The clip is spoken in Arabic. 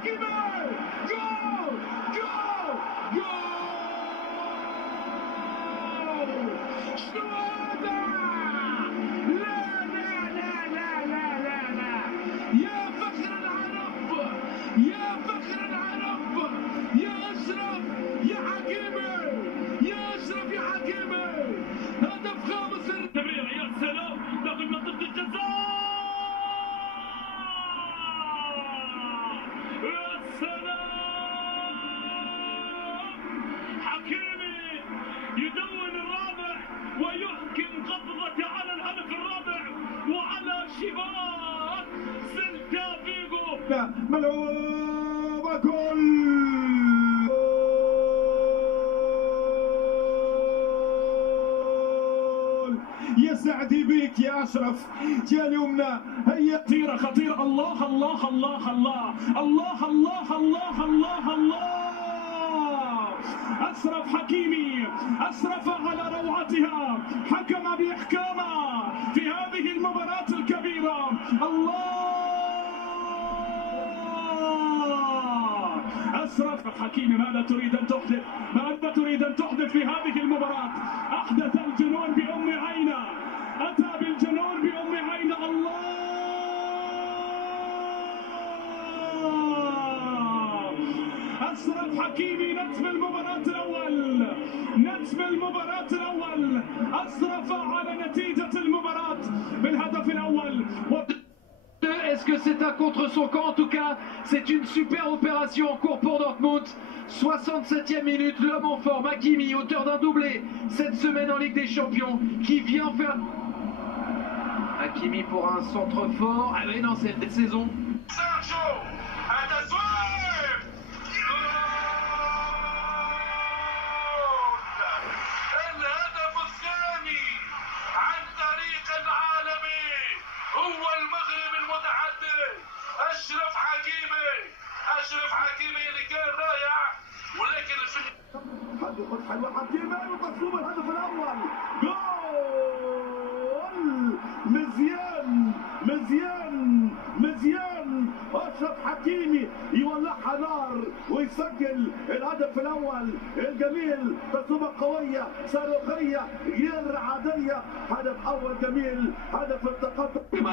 حكيمي جول جول جول. شنو هذا؟ لا لا لا لا لا لا لا، يا فخر العرب، يا فخر العرب، يا أشرف يا حكيمي، يا أشرف يا حكيمي. هدف خامس التمرير، يا سلام داخل منطقة الجزاء، يا سلام. حكيمي يدون الرابع ويحكم قبضته على الهدف الرابع وعلى شباك سيلتا فيغو. ملعوبة جول. يا سعدي بيك يا اشرف، يا اليمنى هي خطيره خطيره. الله الله الله الله الله الله الله الله الله. أشرف حكيمي أشرف على روعتها، حكم بإحكامه في هذه المباراة الكبيرة. الله أشرف حكيمي، ماذا تريد أن تحدث؟ ماذا تريد أن تحدث في هذه المباراة؟ أحدث الجنون بأم عينه، أتى بالجنون بأم عينه. الله أشرف حكيمي نجم المباراة الأول، نجم المباراة الأول، أشرف على نتيجة المباراة بالهدف الأول. Est-ce que c'est un contre son camp? En tout cas, c'est une super opération en cours pour Dortmund. 67e minute, l'homme en forme, Hakimi, auteur d'un doublé cette semaine en Ligue des Champions, qui vient faire... Hakimi pour un centre fort. Ah oui, non, c'est cette saison. هو المغرب المتحدث أشرف حكيمي، أشرف حكيمي اللي كان رائع، ولكن حد يخش حلوة حكيمي وتصويب الهدف الأول. جول مزيان مزيان مزيان. أشرف حكيمي يولعها نار ويسجل الهدف الأول الجميل. تصويبة قوية صاروخية غير عادية، هدف أول جميل، هدف التقدم.